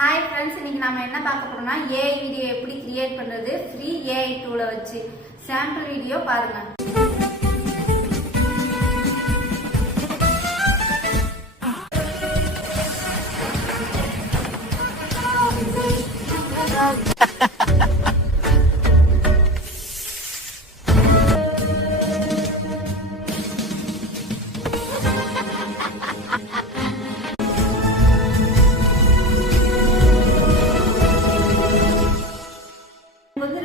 Hi friends, இன்னைக்கு நம்ம என்ன பார்க்க போறோம்னா ஏஐ வீடியோ எப்படி கிரியேட் பண்றது ஃப்ரீ ஏஐ டூலை வச்சு சாம்பிள் வீடியோ பாருங்க.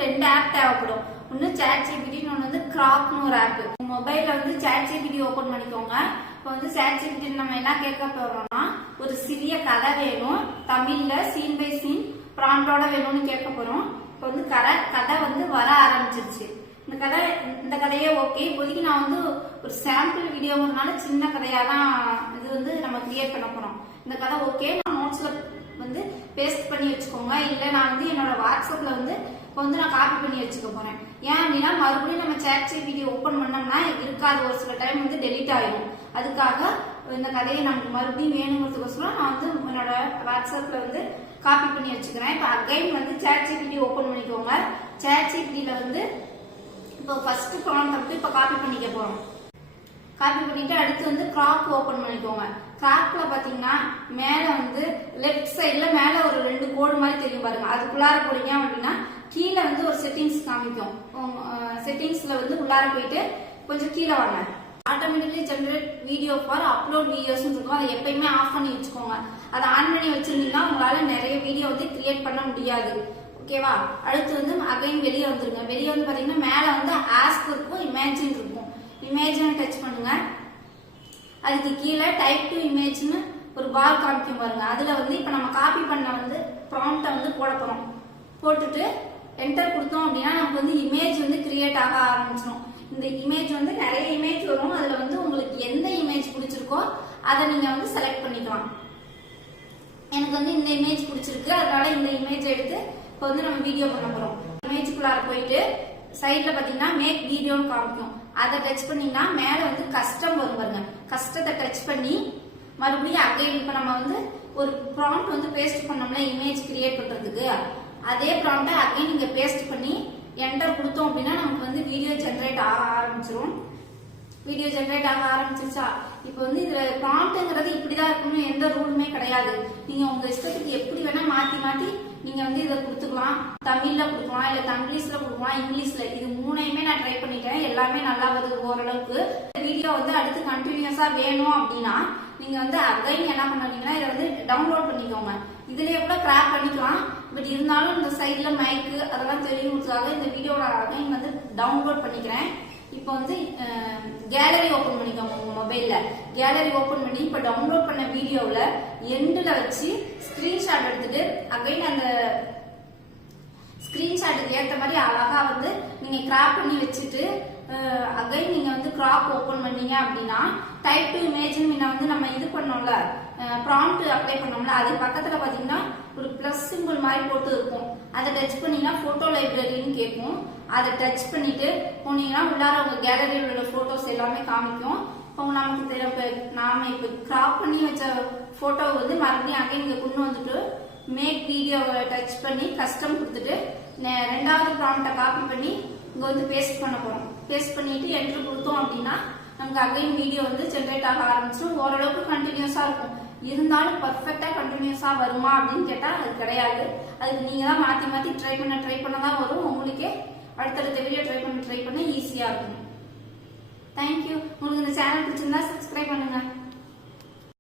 ரெண்டு ஆப் தேவைப்படும். ஒன்னு ChatGPT, ஒன்னு வந்து கிராக்னு ஒரு ஆப். மொபைல்ல வந்து ChatGPT ஓபன் பண்ணிக்கோங்க. இப்போ வந்து ChatGPT நம்ம என்ன கேட்க போறோம்னா, ஒரு சிறிய கதை வேணும், தமிழ்ல சீன் பை சீன் ப்ராம்ப்டோட வேணும்னு கேட்க போறோம். இப்போ வந்து கதை வந்து வர ஆரம்பிச்சிருச்சு. இந்த கதையே ஓகே. இப்போதைக்கு நான் வந்து ஒரு சாம்பிள் வீடியோங்கிறதுனால சின்ன கதையா தான் இது வந்து நம்ம கிரியேட் பண்ண போறோம். இந்த கதை ஓகே. நான் நோட்ஸ்ல வந்து பேஸ்ட் பண்ணி வச்சுக்கோங்க. இல்ல நான் வந்து என்னோட வாட்ஸ்அப்ல வந்து நான் காப்பி பண்ணி வச்சுக்க போறேன். ஏன் அப்படின்னா மறுபடியும் நம்ம ChatGPT ஓபன் பண்ணோம்னா இருக்காது, ஒரு சில டைம் வந்து டெலீட் ஆயிடும். அதுக்காக இந்த கதையை நமக்கு மறுபடியும் வேணுங்கிறதுக்கோசரம் நான் வந்து என்னோட வாட்ஸ்அப்ல வந்து காப்பி பண்ணி வச்சுக்கிறேன். இப்போ அகைன் வந்து ChatGPT ஓபன் பண்ணிக்கோங்க. ChatGPTல வந்து இப்போ ஃபர்ஸ்ட் ப்ராம்ப்ட் வந்து இப்போ காப்பி பண்ணிக்க போறோம். காப்பி பண்ணிட்டு அடுத்து வந்து கிராக் ஓபன் பண்ணிக்கோங்க. கிராக்ல பாத்தீங்கன்னா மேல வந்து லெஃப்ட் சைட்ல மேல ஒரு ரெண்டு கோடு மாதிரி தெரியும் பாருங்க. அதுக்குள்ளார போறீங்க அப்படின்னா கீழே வந்து ஒரு செட்டிங்ஸ் காமிக்கும். செட்டிங்ஸ்ல வந்து உள்ளார போயிட்டு கொஞ்சம் கீழே வாங்க. Automatically generate video for upload videos இருக்கும். அதை எப்பயுமே ஆஃப் பண்ணி வச்சுக்கோங்க. அதை ஆன் பண்ணி வச்சிருந்தீங்கன்னா உங்களால நிறைய வீடியோ வந்து கிரியேட் பண்ண முடியாது. ஓகேவா? அடுத்து வந்து அகைன் வெளியே வந்துருங்க. வெளியே வந்து பாத்தீங்கன்னா மேல வந்து ஆஸ்க் இருக்கும், இமேஜின் இருக்கும். இமேஜினை டச் பண்ணுங்க. அதுக்கு கீழே டைப் டு இமேஜ்னு ஒரு பார் காமிக்கும் பாருங்க. அதுல வந்து இப்ப நம்ம காப்பி பண்ண வந்து ப்ராம்ப்டை வந்து போட போறோம். போட்டுட்டு என்டர் கொடுத்தோம் அப்படின்னா நமக்கு வந்து இமேஜ் வந்து கிரியேட் ஆக ஆரம்பிச்சிடும். இந்த இமேஜ் வந்து நிறைய இமேஜ் வரும். அதுல வந்து உங்களுக்கு எந்த இமேஜ் பிடிச்சிருக்கோ அதை நீங்க வந்து செலக்ட் பண்ணிக்கலாம். எனக்கு வந்து இந்த இமேஜ் பிடிச்சிருக்கு, அதனால இந்த இமேஜ் எடுத்து இப்போ வந்து நம்ம வீடியோ பண்ண போறோம். இமேஜுக்குள்ளார போயிட்டு சைட்ல பாத்தீங்கன்னா மேக் வீடியோன்னு காமிக்கும். அதை டச் பண்ணீங்கன்னா மேல வந்து கஸ்டம் வரும் பாருங்க. கஸ்டத்தை டச் பண்ணி மறுபடியும் அகைன் இப்ப நம்ம வந்து ஒரு ப்ராம்ப்ட் வந்து பேஸ்ட் பண்ணோம்னா இமேஜ் கிரியேட் பண்றதுக்கு, அதே ப்ராம்ப்டை அகைன் நீங்க பேஸ்ட் பண்ணி என்டர் கொடுத்தோம் அப்படின்னா நமக்கு வந்து வீடியோ ஜெனரேட் ஆக ஆரம்பிச்சிடும். வீடியோ ஜெனரேட் ஆக ஆரம்பிச்சிருச்சா? இப்போ வந்து இதுல ப்ராம்ப்ட்ங்கிறது இப்படிதான் இருக்கணும், எந்த ரூலுமே கிடையாது. நீங்க உங்க இஷ்டத்துக்கு எப்படி வேணா மாத்தி மாத்தி நீங்க வந்து இதை கொடுத்துக்கலாம். தமிழ்ல கொடுக்கலாம், இல்ல தங்கிலீஷ்ல கொடுக்கலாம், இங்கிலீஷ்ல. இது மூணையுமே நான் ட்ரை பண்ணிட்டேன். எல்லாமே நல்லா வருது ஓரளவுக்கு. வீடியோ வந்து அடுத்து கண்டினியூஸா வேணும் அப்படின்னா நீங்க வந்து அகைன் என்ன பண்ணுவீங்கன்னா இதை வந்து டவுன்லோட் பண்ணிக்கோங்க. இதுலயே கூட கிராப் பண்ணிக்கலாம். பட் இருந்தாலும் இந்த சைட்ல மைக்கு அதெல்லாம் தெரியுறதுக்காக இந்த வீடியோட அகைன் வந்து டவுன்லோட் பண்ணிக்கிறேன். இப்போ வந்து கேலரி ஓபன் பண்ணிக்கோங்க உங்க மொபைல்ல. கேலரி ஓபன் பண்ணி இப்ப டவுன்லோட் பண்ண வீடியோல எண்ட்ல வச்சு ஸ்கிரீன்ஷாட் எடுத்துட்டு அகைன் அந்த ஸ்கிரீன்ஷாட்டுக்கு ஏத்த மாதிரி அழகா வந்து நீங்க கிராப் பண்ணி வச்சுட்டு அகைன் நீங்க வந்து கிராப் ஓபன் பண்ணீங்க அப்படின்னா டைப் டு இமேஜ் வந்து நம்ம இது பண்ணோம்ல, ப்ராம்ப்ட் அப்ளை பண்ணோம்ல, அது பக்கத்துல பாத்தீங்கன்னா ஒரு பிளஸ் சிம்பிள் மாதிரி போட்டு இருக்கும். அதை டச் பண்ணீங்கன்னா போட்டோ லைப்ரரின்னு கேட்கும். அதை டச் பண்ணிட்டு போனீங்கன்னா உள்ளார உங்க கேலரியில் உள்ள போட்டோஸ் எல்லாமே காமிக்கும். இப்போ நமக்கு தெரியும், நாம இப்ப கிராப் பண்ணி வச்ச போட்டோ வந்து மறுபடியும் அகைன் இங்க கொண்டு வந்துட்டு மேக் வீடியோவை டச் பண்ணி கஸ்டம் கொடுத்துட்டு ரெண்டாவது ப்ராம்ப்டை காப்பி பண்ணி இங்க வந்து பேஸ்ட் பண்ண போறோம். பேஸ்ட் பண்ணிட்டு என்டர் கொடுத்தோம் அப்படின்னா நமக்கு அகைன் வீடியோ வந்து ஜெனரேட் ஆக ஆரம்பிச்சிடும். ஓரளவுக்கு கண்டினியூஸா இருக்கும். இருந்தாலும் பர்ஃபெக்டா கண்டினியூஸா வருமா அப்படின்னு கேட்டா அது கிடையாது. அதுக்கு நீங்க தான் மாத்தி மாத்தி ட்ரை பண்ண தான் வரும். உங்களுக்கே அடுத்தடுத்த வீடியோ ட்ரை பண்ண ஈஸியா இருக்கும். தேங்க்யூ. உங்களுக்கு இந்த சேனல் பிடிச்சிருந்தா சப்ஸ்கிரைப் பண்ணுங்க.